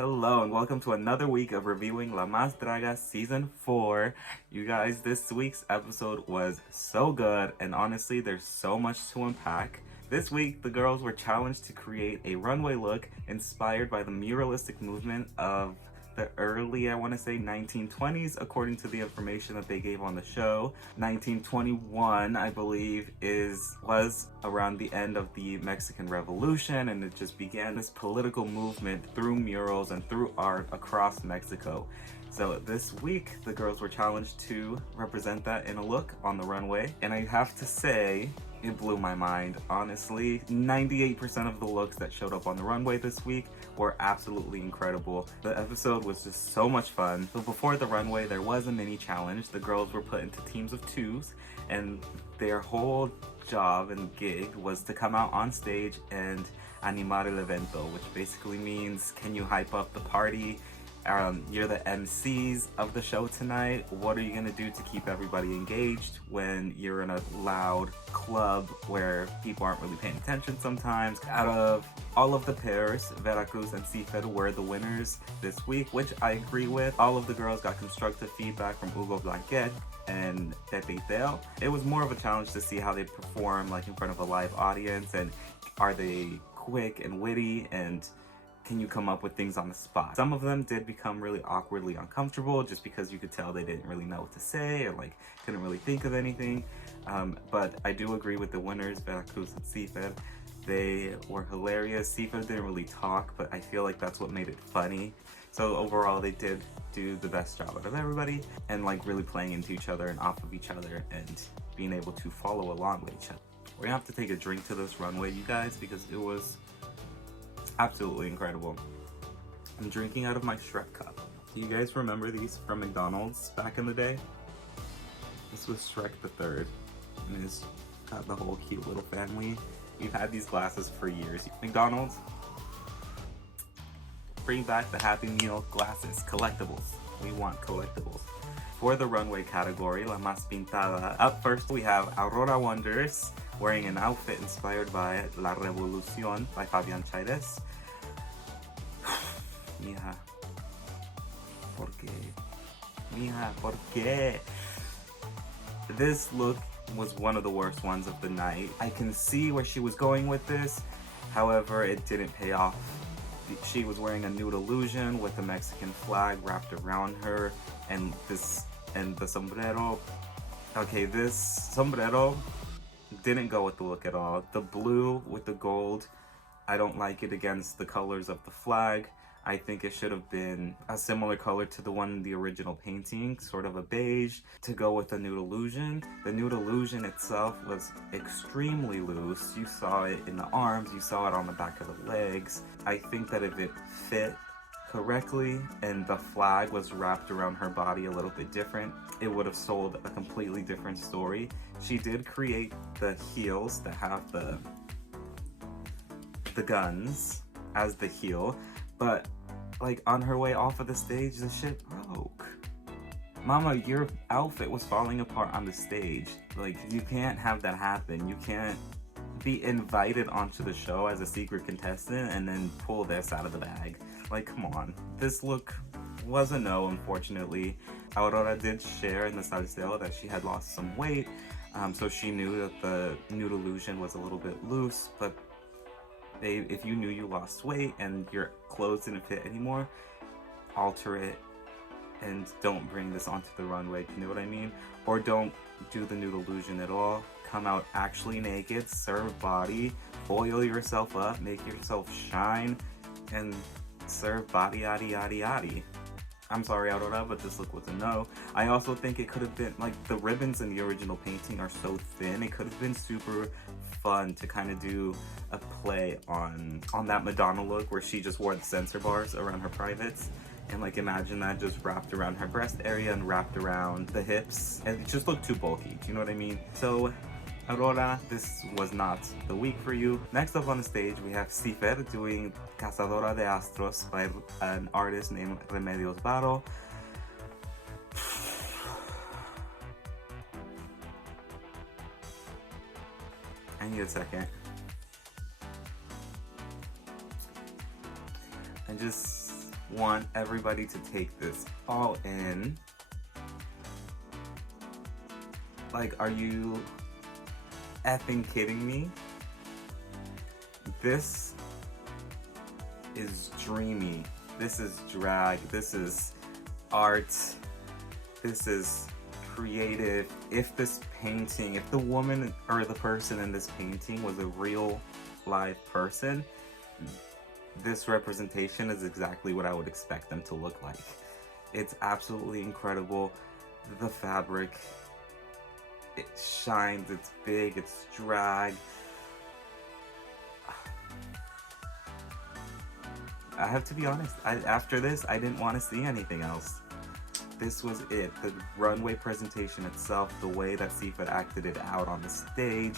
Hello and welcome to another week of reviewing La Mas Draga Season 4. You guys, this week's episode was so good, and honestly, there's so much to unpack. This week, the girls were challenged to create a runway look inspired by the muralistic movement of the early, I want to say, 1920s, according to the information that they gave on the show. 1921, I believe, was around the end of the Mexican Revolution, and it just began this political movement through murals and through art across Mexico. So this week, the girls were challenged to represent that in a look on the runway, and I have to say, it blew my mind, honestly. 98% of the looks that showed up on the runway this week were absolutely incredible. The episode was just so much fun. So before the runway, there was a mini challenge. The girls were put into teams of twos, and their whole job and gig was to come out on stage and animar el evento, which basically means, can you hype up the party? You're the MCs of the show tonight. What are you gonna do to keep everybody engaged when you're in a loud club where people aren't really paying attention sometimes? Out of all of the pairs, Veracruz and Cifed were the winners this week, which I agree with. All of the girls got constructive feedback from Hugo Blanquet and Pepe Teo. It was more of a challenge to see how they perform like in front of a live audience, and are they quick and witty, and can you come up with things on the spot? Some of them did become really awkwardly uncomfortable just because you could tell they didn't really know what to say or like couldn't really think of anything. But I do agree with the winners, Veracruz and Cifed. They were hilarious. Cifed didn't really talk, but I feel like that's what made it funny. So overall, they did do the best job out of everybody, and like really playing into each other and off of each other and being able to follow along with each other. We're gonna have to take a drink to this runway, you guys, because it was absolutely incredible. I'm drinking out of my Shrek cup. Do you guys remember these from McDonald's back in the day? This was Shrek the Third, and it's got the whole cute little family. We've had these glasses for years. McDonald's, bring back the Happy Meal glasses, collectibles. We want collectibles. For the runway category, La Mas Pintada, up first we have Aurora Wonders, wearing an outfit inspired by La Revolución by Fabian Chaires. Mija, ¿por qué? Mija, ¿por qué? This look was one of the worst ones of the night. I can see where she was going with this, however, it didn't pay off. She was wearing a nude illusion with the Mexican flag wrapped around her, and the sombrero. Okay, this sombrero didn't go with the look at all. The blue with the gold, I don't like it against the colors of the flag. I think it should have been a similar color to the one in the original painting, sort of a beige, to go with the nude illusion. The nude illusion itself was extremely loose. You saw it in the arms, you saw it on the back of the legs. I think that if it fit correctly and the flag was wrapped around her body a little bit different, it would have sold a completely different story. She did create the heels that have the guns as the heel, but like on her way off of the stage, the shit broke. Mama, your outfit was falling apart on the stage. Like, you can't have that happen. You can't be invited onto the show as a secret contestant and then pull this out of the bag. Like, come on. This look was a no, unfortunately. Aurora did share in the salseo that she had lost some weight, so she knew that the nude illusion was a little bit loose, but babe, if you knew you lost weight and your clothes didn't fit anymore, alter it and don't bring this onto the runway, you know what I mean? Or don't do the nude illusion at all. Come out actually naked, serve body, oil yourself up, make yourself shine, and serve body yaddy yaddy yaddy. I'm sorry, Aurora, but this look was a no. I also think it could have been, like, the ribbons in the original painting are so thin, it could have been super fun to kind of do a play on that Madonna look where she just wore the sensor bars around her privates. And like, imagine that just wrapped around her breast area and wrapped around the hips. And it just looked too bulky, do you know what I mean? So, Aurora, this was not the week for you. Next up on the stage, we have Cifed doing Cazadora de Astros by an artist named Remedios Varo. I need a second. want everybody to take this all in. Like, are you effing kidding me? This is dreamy. This is drag. This is art. This is creative. If this painting, if the woman or the person in this painting was a real live person, this representation is exactly what I would expect them to look like. It's absolutely incredible. The fabric, it shines, it's big, it's drag. I have to be honest, after this, I didn't want to see anything else. This was it. The runway presentation itself, the way that Sifa acted it out on the stage.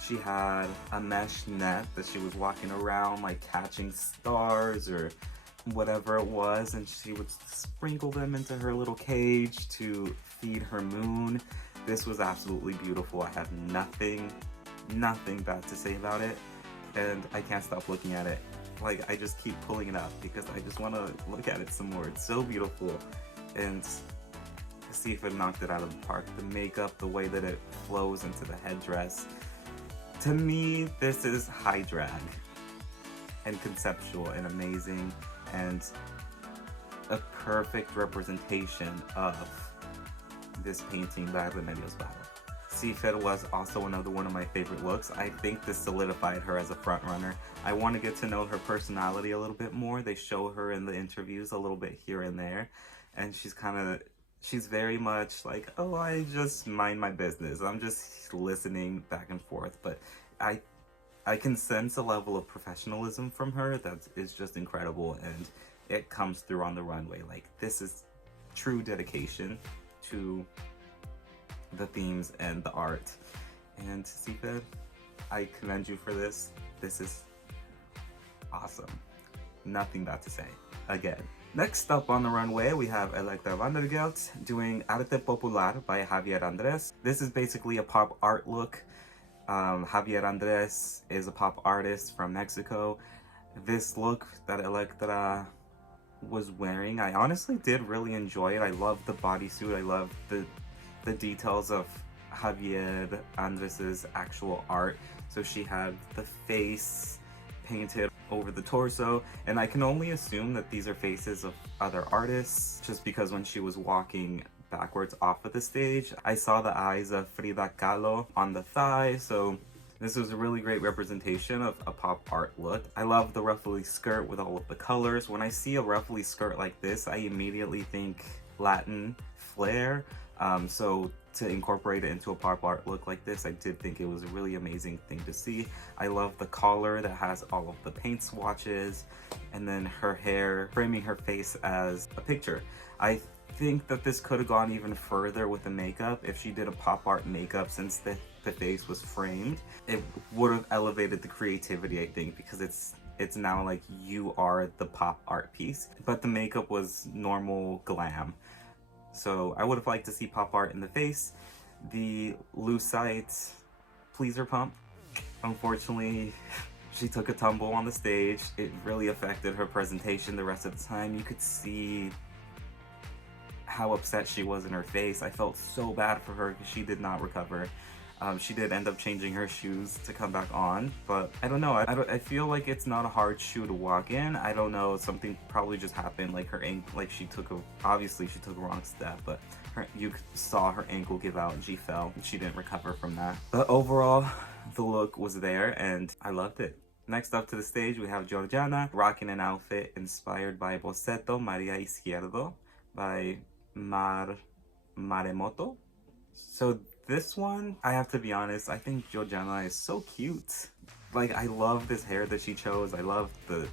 She had a mesh net that she was walking around like catching stars or whatever it was, and she would sprinkle them into her little cage to feed her moon. This was absolutely beautiful. I have nothing bad to say about it, and I can't stop looking at it. Like, I just keep pulling it up because I just want to look at it some more. It's so beautiful, and Sifa knocked it out of the park. The makeup, the way that it flows into the headdress. To me, this is high drag and conceptual and amazing and a perfect representation of this painting by Remedios Battle. Sifa was also another one of my favorite looks. I think this solidified her as a front runner. I want to get to know her personality a little bit more. They show her in the interviews a little bit here and there, and she's very much like, oh, I just mind my business. I'm just listening back and forth. But I can sense a level of professionalism from her that is just incredible, and it comes through on the runway. Like, this is true dedication to the themes and the art. And Sifa, I commend you for this. This is awesome. Nothing bad to say. Again. Next up on the runway, we have Elektra Van Der Geltz doing Arte Popular by Javier Andres. This is basically a pop art look. Javier Andres is a pop artist from Mexico. This look that Elektra was wearing, I honestly did really enjoy it. I love the bodysuit. I love the details of Javier Andres's actual art. So she had the face painted over the torso, and I can only assume that these are faces of other artists, just because when she was walking backwards off of the stage, I saw the eyes of Frida Kahlo on the thigh. So this was a really great representation of a pop art look. I love the ruffly skirt with all of the colors. When I see a ruffly skirt like this, I immediately think Latin flair. So to incorporate it into a pop art look like this, I did think it was a really amazing thing to see. I love the collar that has all of the paint swatches, and then her hair framing her face as a picture. I think that this could have gone even further with the makeup. If she did a pop art makeup, since the face was framed, it would have elevated the creativity, I think, because it's now like you are the pop art piece. But the makeup was normal glam. So I would have liked to see pop art in the face. The Lucite pleaser pump, unfortunately, she took a tumble on the stage. It really affected her presentation the rest of the time. You could see how upset she was in her face. I felt so bad for her because she did not recover. She did end up changing her shoes to come back on, but I don't know. I feel like it's not a hard shoe to walk in. I don't know. Something probably just happened. Like her ankle, like obviously she took a wrong step, but you saw her ankle give out and she fell and she didn't recover from that. But overall, the look was there and I loved it. Next up to the stage, we have Giorgiana rocking an outfit inspired by Boceto Maria Izquierdo by Maremoto. So this one, I have to be honest, I think Giorgiana is so cute. Like, I love this hair that she chose. I love the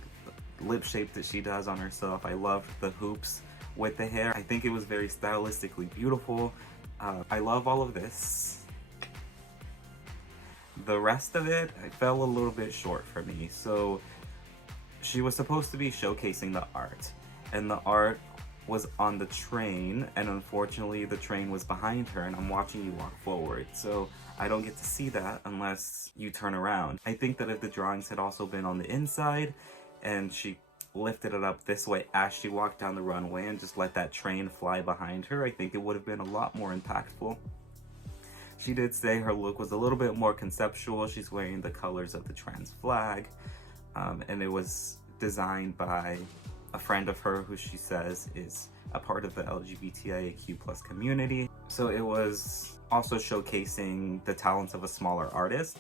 lip shape that she does on herself. I love the hoops with the hair. I think it was very stylistically beautiful. I love all of this. The rest of it, I fell a little bit short for me. So she was supposed to be showcasing the art, and the art was on the train, and unfortunately the train was behind her and I'm watching you walk forward, so I don't get to see that unless you turn around. I think that if the drawings had also been on the inside and she lifted it up this way as she walked down the runway and just let that train fly behind her, I think it would have been a lot more impactful. She did say her look was a little bit more conceptual. She's wearing the colors of the trans flag, and it was designed by a friend of her who she says is a part of the LGBTIQ plus community. So it was also showcasing the talents of a smaller artist,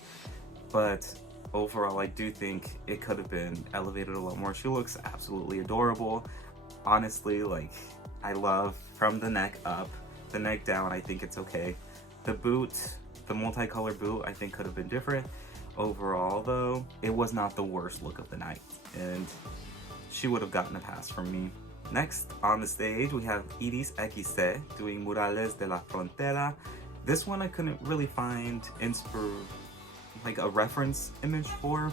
but overall I do think it could have been elevated a lot more. She looks absolutely adorable. Honestly, like, I love from the neck up. The neck down, I think it's okay. The boot, the multicolored boot, I think could have been different. Overall though, it was not the worst look of the night, and she would have gotten a pass from me. Next on the stage, we have Iris XC doing Murales de la Frontera. This one I couldn't really find like a reference image for.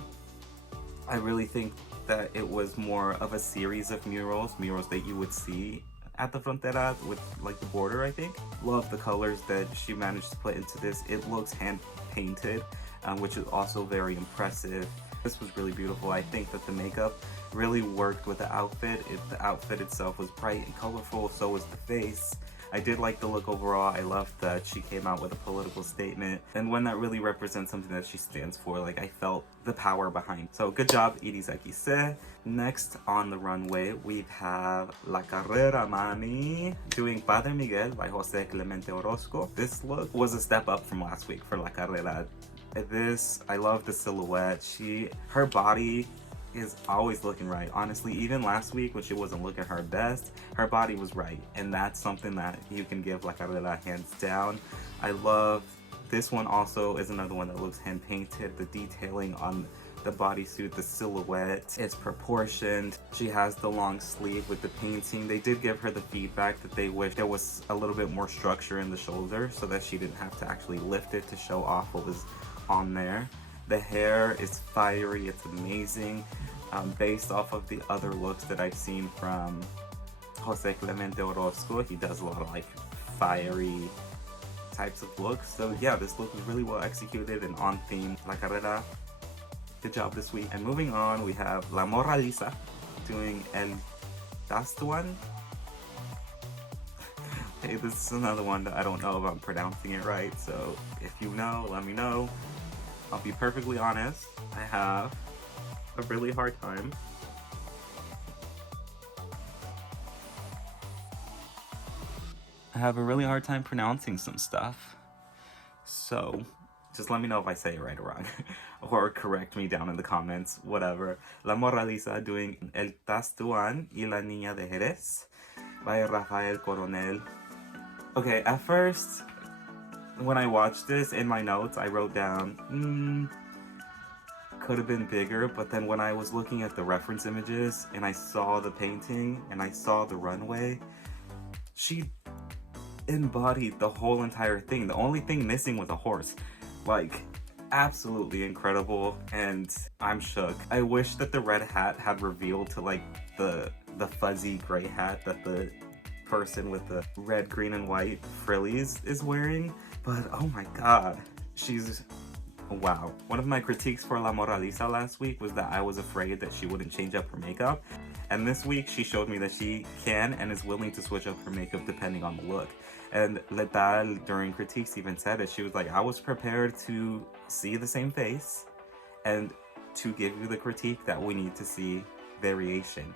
I really think that it was more of a series of murals that you would see at the Frontera with like the border, I think. Love the colors that she managed to put into this. It looks hand painted, which is also very impressive. This was really beautiful. I think that the makeup really worked with the outfit. The outfit itself was bright and colorful, so was the face. I did like the look overall. I loved that she came out with a political statement, and when that really represents something that she stands for, like, I felt the power behind. So good job, Iris XC. Next on the runway, we have La Carrera Mami doing Padre Miguel by Jose Clemente Orozco. This look was a step up from last week for La Carrera. This, I love the silhouette. Her body is always looking right. Honestly, even last week when she wasn't looking her best, her body was right, and that's something that you can give La Carrera hands down. I love this one. Also is another one that looks hand painted. The detailing on the bodysuit, the silhouette is proportioned. She has the long sleeve with the painting. They did give her the feedback that they wish there was a little bit more structure in the shoulder so that she didn't have to actually lift it to show off what was on there. The hair is fiery, it's amazing. Based off of the other looks that I've seen from Jose Clemente Orozco, he does a lot of like fiery types of looks. So yeah, this look was really well executed and on theme. La Carrera, good job this week. And moving on, we have La Morra Lisa doing El Tastuan. Hey, this is another one that I don't know if I'm pronouncing it right, so if you know, let me know. I'll be perfectly honest, I have a really hard time pronouncing some stuff. So just let me know if I say it right or wrong. Or correct me down in the comments, whatever. La Morra Lisa doing El Tastuan y la Niña de Jerez by Rafael Coronel. Okay, at first, when I watched this, in my notes, I wrote down, could have been bigger, but then when I was looking at the reference images and I saw the painting and I saw the runway, she embodied the whole entire thing. The only thing missing was a horse. Like, absolutely incredible, and I'm shook. I wish that the red hat had revealed to like the fuzzy gray hat that the person with the red, green, and white frillies is wearing. But oh my god, she's wow. One of my critiques for La Morra Lisa last week was that I was afraid that she wouldn't change up her makeup, and this week she showed me that she can and is willing to switch up her makeup depending on the look. And Letal during critiques even said that she was like, I was prepared to see the same face and to give you the critique that we need to see variation.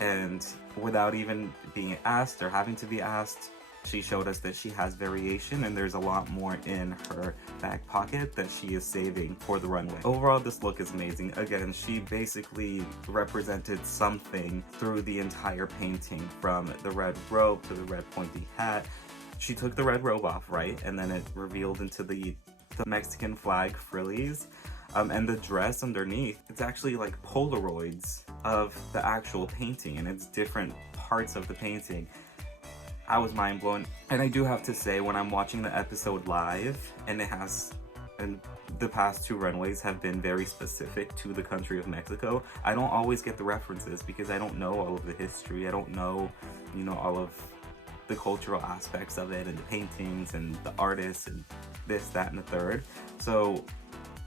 And without even being asked or having to be asked, she showed us that she has variation and there's a lot more in her back pocket that she is saving for the runway. Overall, this look is amazing. Again, she basically represented something through the entire painting, from the red robe to the red pointy hat. She took the red robe off, right? And then it revealed into the Mexican flag frillies. And the dress underneath, it's actually like Polaroids of the actual painting, and it's different parts of the painting. I was mind blown. And I do have to say, when I'm watching the episode live, and the past two runways have been very specific to the country of Mexico, I don't always get the references because I don't know all of the history. I don't know, all of the cultural aspects of it and the paintings and the artists and this, that, and the third. So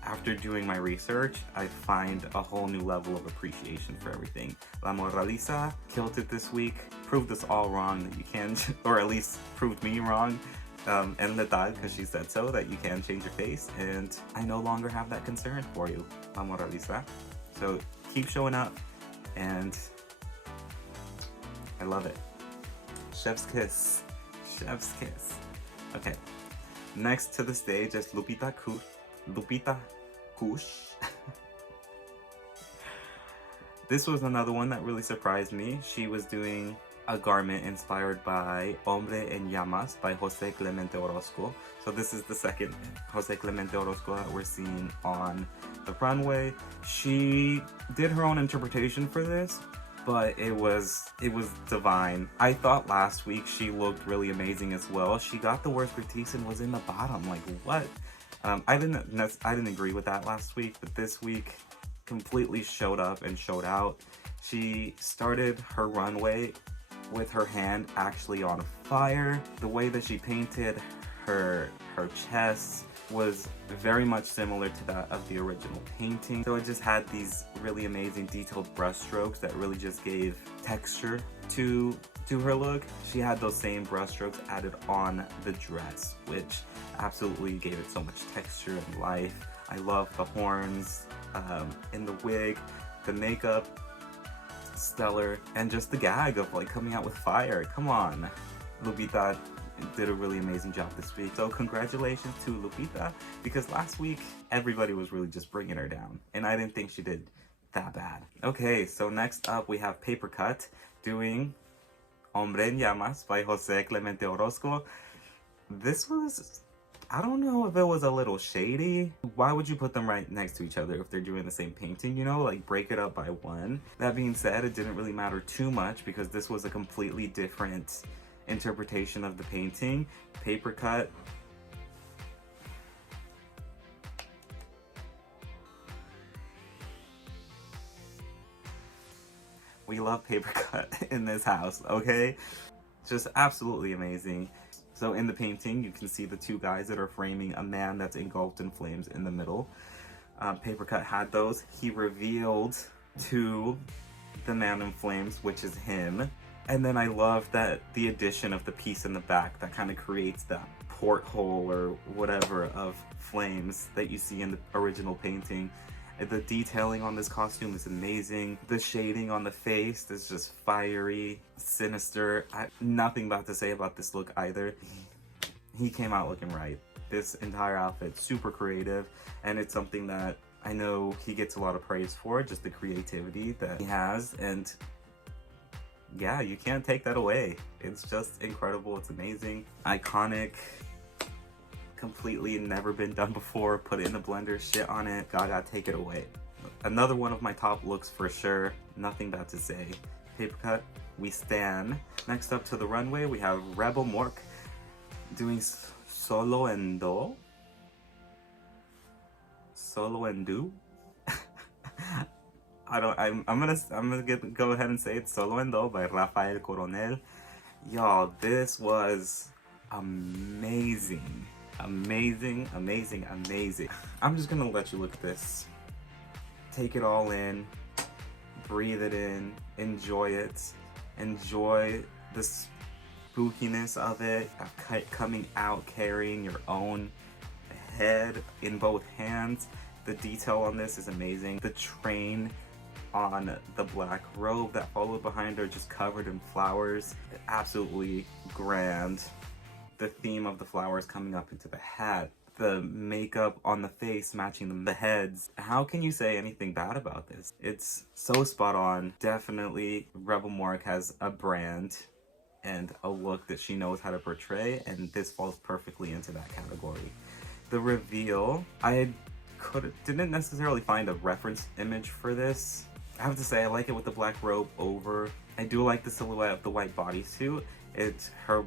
After doing my research, I find a whole new level of appreciation for everything. La Moraliza killed it this week, proved us all wrong that you can, or at least proved me wrong, and Letal, because she said so, that you can change your face, and I no longer have that concern for you, La Moraliza. So keep showing up, and I love it. Chef's kiss. Chef's kiss. Okay. Next to the stage is Lupitaku. This was another one that really surprised me. She was doing a garment inspired by Hombre en Llamas by Jose Clemente Orozco. So this is the second Jose Clemente Orozco that we're seeing on the runway. She did her own interpretation for this, but it was divine. I thought last week she looked really amazing as well. She got the worst critique and was in the bottom. Like, what? I didn't agree with that last week, but this week completely showed up and showed out. She started her runway with her hand actually on fire. The way that she painted her chest was very much similar to that of the original painting. So it just had these really amazing detailed brush strokes that really just gave texture to her look. She had those same brush strokes added on the dress, which absolutely gave it so much texture and life. I love the horns in the wig, the makeup, stellar, and just the gag of like coming out with fire. Come on. Lupita did a really amazing job this week. So congratulations to Lupita, because last week everybody was really just bringing her down, and I didn't think she did that bad. Okay, so next up we have Paper Cut doing Hombre en Llamas by Jose Clemente Orozco. This was, I don't know if it was a little shady. Why would you put them right next to each other if they're doing the same painting, you know? Like, break it up by one. That being said, it didn't really matter too much because this was a completely different interpretation of the painting. Paper Cut. We love Paper Cut in this house, okay? Just absolutely amazing. So in the painting, you can see the two guys that are framing a man that's engulfed in flames in the middle. Paper Cut had those. He revealed to the man in flames, which is him. And then I love that the addition of the piece in the back that kind of creates that porthole or whatever of flames that you see in the original painting. The detailing on this costume is amazing. The shading on the face is just fiery, sinister. Nothing bad to say about this look either. He came out looking right. This entire outfit, super creative, and it's something that I know he gets a lot of praise for, just the creativity that he has, and yeah, you can't take that away. It's just incredible, it's amazing, iconic, completely never been done before. Put it in the blender, shit on it, Gaga, take it away. Another one of my top looks for sure, nothing bad to say. Paper Cut, we stan. Next up to the runway, we have Rebel Mork doing Solo and Do. Solo and Do. I'm gonna go ahead and say it's Solo and Do by Rafael Coronel. Y'all, this was amazing. Amazing, amazing, amazing. I'm just gonna let you look at this. Take it all in, breathe it in, enjoy it. Enjoy the spookiness of it, coming out carrying your own head in both hands. The detail on this is amazing. The train on the black robe that followed behind her, just covered in flowers. Absolutely grand. The theme of the flowers coming up into the hat, the makeup on the face matching the heads. How can you say anything bad about this? It's so spot on. Definitely Rebel Mork has a brand and a look that she knows how to portray, and this falls perfectly into that category. The reveal, I didn't necessarily find a reference image for this. I have to say, I like it with the black robe over. I do like the silhouette of the white bodysuit. Her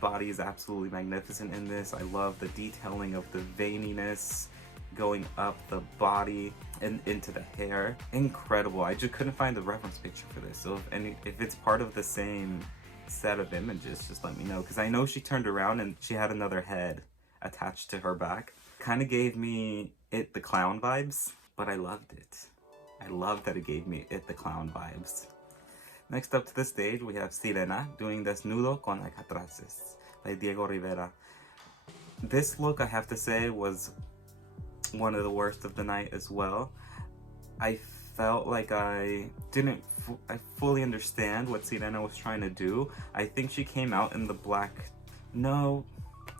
body is absolutely magnificent in this. I love the detailing of the veininess going up the body and into the hair. Incredible. I just couldn't find the reference picture for this. So if it's part of the same set of images, just let me know, because I know she turned around and she had another head attached to her back. Kind of gave me It the Clown vibes, but I loved it. I love that it gave me It the Clown vibes. Next up to the stage, we have Sirena doing Desnudo con Alcatraces by Diego Rivera. This look, I have to say, was one of the worst of the night as well. I felt like I didn't fully understand what Sirena was trying to do. I think she came out in the black... No,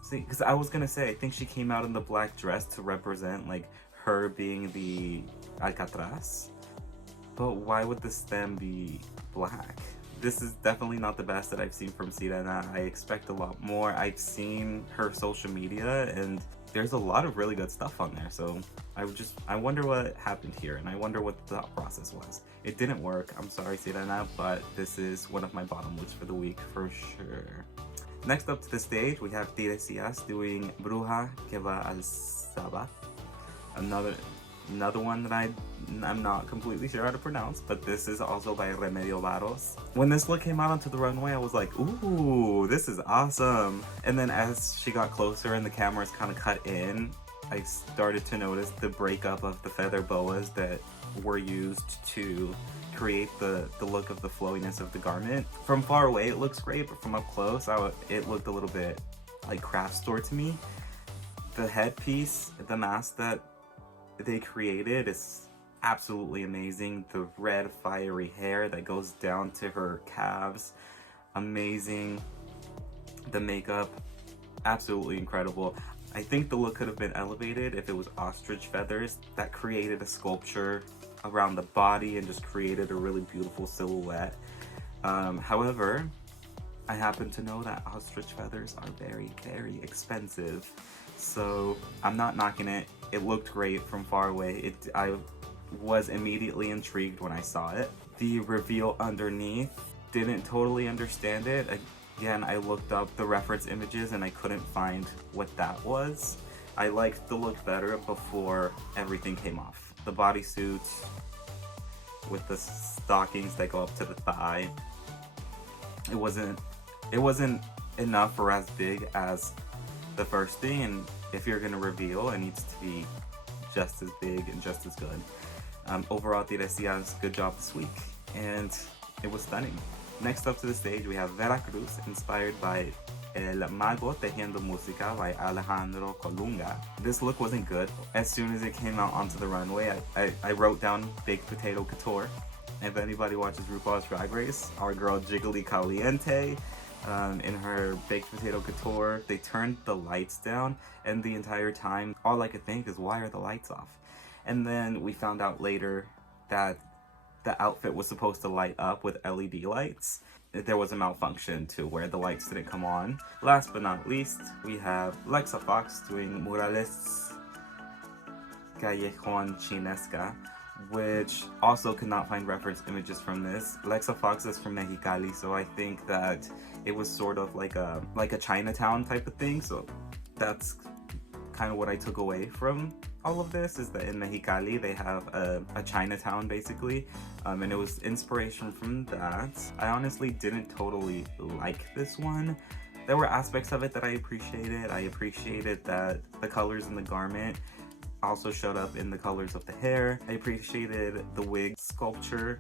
see, because I was gonna say, I think she came out in the black dress to represent, like, her being the Alcatraz. But why would the stem be black? This is definitely not the best that I've seen from Sirena. I expect a lot more. I've seen her social media and there's a lot of really good stuff on there. So I wonder what happened here, and I wonder what the thought process was. It didn't work. I'm sorry, Sirena, but this is one of my bottom looks for the week for sure. Next up to the stage, we have Tiresias doing Bruja que va al Sabbath. Another one that I'm not completely sure how to pronounce, but this is also by Remedio Varos. When this look came out onto the runway, I was like, ooh, this is awesome. And then as she got closer and the cameras kind of cut in, I started to notice the breakup of the feather boas that were used to create the look of the flowiness of the garment. From far away, it looks great, but from up close, it looked a little bit like craft store to me. The headpiece, the mask that they created is absolutely amazing. The red fiery hair that goes down to her calves, amazing. The makeup, absolutely incredible. I think the look could have been elevated if it was ostrich feathers that created a sculpture around the body and just created a really beautiful silhouette. However, I happen to know that ostrich feathers are very, very expensive. So I'm not knocking it. It looked great from far away. I was immediately intrigued when I saw it. The reveal underneath, didn't totally understand it. Again, I looked up the reference images and I couldn't find what that was. I liked the look better before everything came off. The bodysuit with the stockings that go up to the thigh. It wasn't enough or as big as the first thing, and if you're gonna reveal, it needs to be just as big and just as good. Overall, Tiresias, good job this week, and it was stunning. Next up to the stage, we have Veracruz, inspired by El Mago Tejiendo Música by Alejandro Colunga. This look wasn't good. As soon as it came out onto the runway, I wrote down Baked Potato Couture. If anybody watches RuPaul's Drag Race, our girl Jiggly Caliente, in her Baked Potato Couture, they turned the lights down, and the entire time, all I could think is, why are the lights off? And then we found out later that the outfit was supposed to light up with LED lights. There was a malfunction to where the lights didn't come on. Last but not least, we have Lexa Fox doing Murales Callejon Chinesca, which also could not find reference images from this. Lexa Fox is from Mexicali, so I think that it was sort of like a Chinatown type of thing. So that's kind of what I took away from all of this, is that in Mexicali they have a Chinatown basically, and it was inspiration from that. I honestly didn't totally like this one. There were aspects of it that I appreciated. I appreciated that the colors in the garment also showed up in the colors of the hair. I appreciated the wig sculpture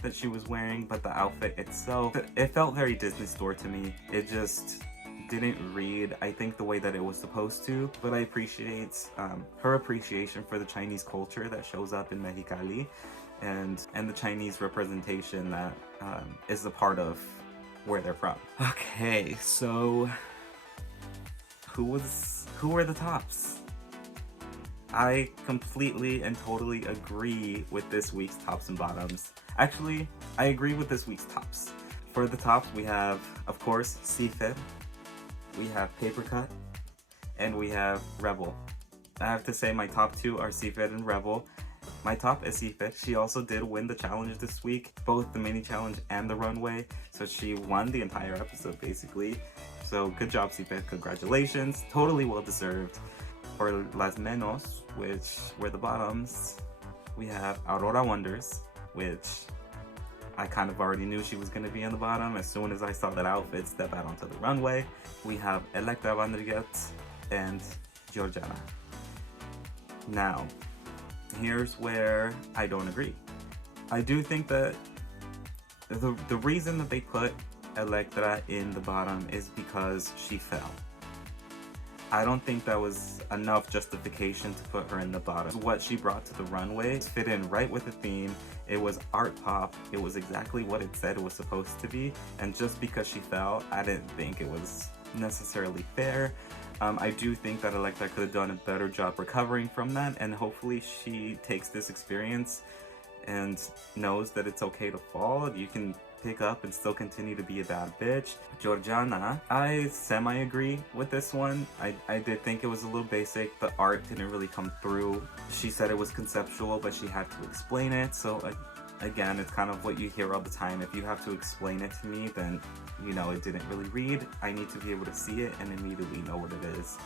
that she was wearing, but the outfit itself, it felt very Disney Store to me. It just didn't read, I think, the way that it was supposed to. But I appreciate her appreciation for the Chinese culture that shows up in Mexicali, and the Chinese representation that is a part of where they're from. Okay, so who were the tops? I completely and totally agree with this week's tops and bottoms. Actually, I agree with this week's tops. For the tops, we have, of course, Seafit, we have Paper Cut, and we have Rebel. I have to say my top two are Seafit and Rebel. My top is Seafit. She also did win the challenge this week, both the mini challenge and the runway, so she won the entire episode basically. So good job, Seafit, congratulations, totally well deserved. For Las Menos, which were the bottoms, we have Aurora Wonders, which I kind of already knew she was going to be on the bottom as soon as I saw that outfit step out onto the runway. We have Elektra Van Der Geltz and Giorgiana. Now, here's where I don't agree. I do think that the reason that they put Elektra in the bottom is because she fell. I don't think that was enough justification to put her in the bottom. What she brought to the runway fit in right with the theme. It was art pop. It was exactly what it said it was supposed to be. And just because she fell, I didn't think it was necessarily fair. I do think that Elektra could have done a better job recovering from that, and hopefully she takes this experience and knows that it's okay to fall. You can pick up and still continue to be a bad bitch. Giorgiana, I semi-agree with this one. I did think it was a little basic. The art didn't really come through. She said it was conceptual, but she had to explain it. So again, it's kind of what you hear all the time. If you have to explain it to me, then you know it didn't really read. I need to be able to see it and immediately know what it is.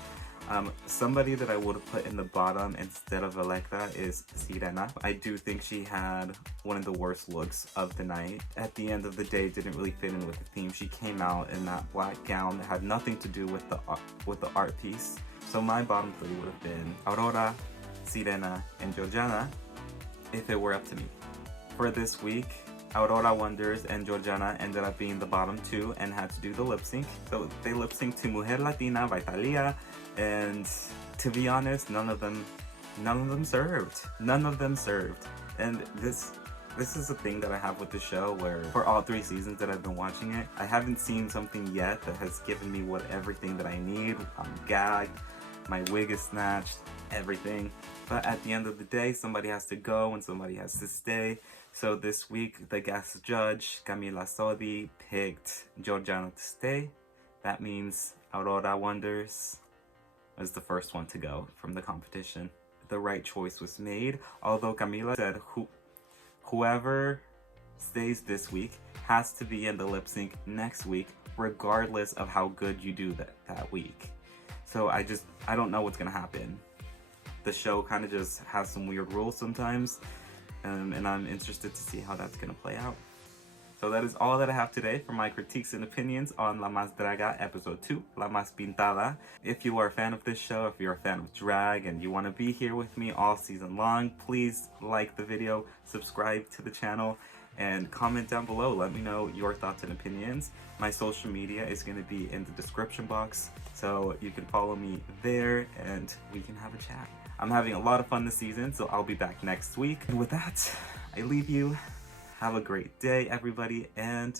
Somebody that I would have put in the bottom instead of Elektra is Sirena. I do think she had one of the worst looks of the night. At the end of the day, didn't really fit in with the theme. She came out in that black gown that had nothing to do with the art piece. So my bottom three would have been Aurora, Sirena, and Giorgiana if it were up to me. For this week, Aurora Wonders and Giorgiana ended up being the bottom two and had to do the lip sync. So they lip synced to Mujer Latina by Thalia, and to be honest, none of them served. None of them served. And this is a thing that I have with the show, where for all 3 seasons that I've been watching it, I haven't seen something yet that has given me everything that I need. I'm gagged, my wig is snatched, everything. But at the end of the day, somebody has to go and somebody has to stay. So this week, the guest judge, Camila Sodi, picked Giorgiana to stay. That means Aurora Wonders was the first one to go from the competition. The right choice was made, although Camila said whoever stays this week has to be in the lip sync next week, regardless of how good you do that week. So I don't know what's gonna happen. The show kind of just has some weird rules sometimes, and I'm interested to see how that's gonna play out. So that is all that I have today for my critiques and opinions on La Mas Draga episode 2, La Mas Pintada. If you are a fan of this show, if you're a fan of drag and you want to be here with me all season long, please like the video, subscribe to the channel, and comment down below. Let me know your thoughts and opinions. My social media is going to be in the description box, so you can follow me there and we can have a chat. I'm having a lot of fun this season, so I'll be back next week. And with that, I leave you. Have a great day, everybody, and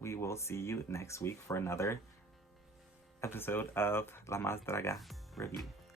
we will see you next week for another episode of La Mas Draga Review.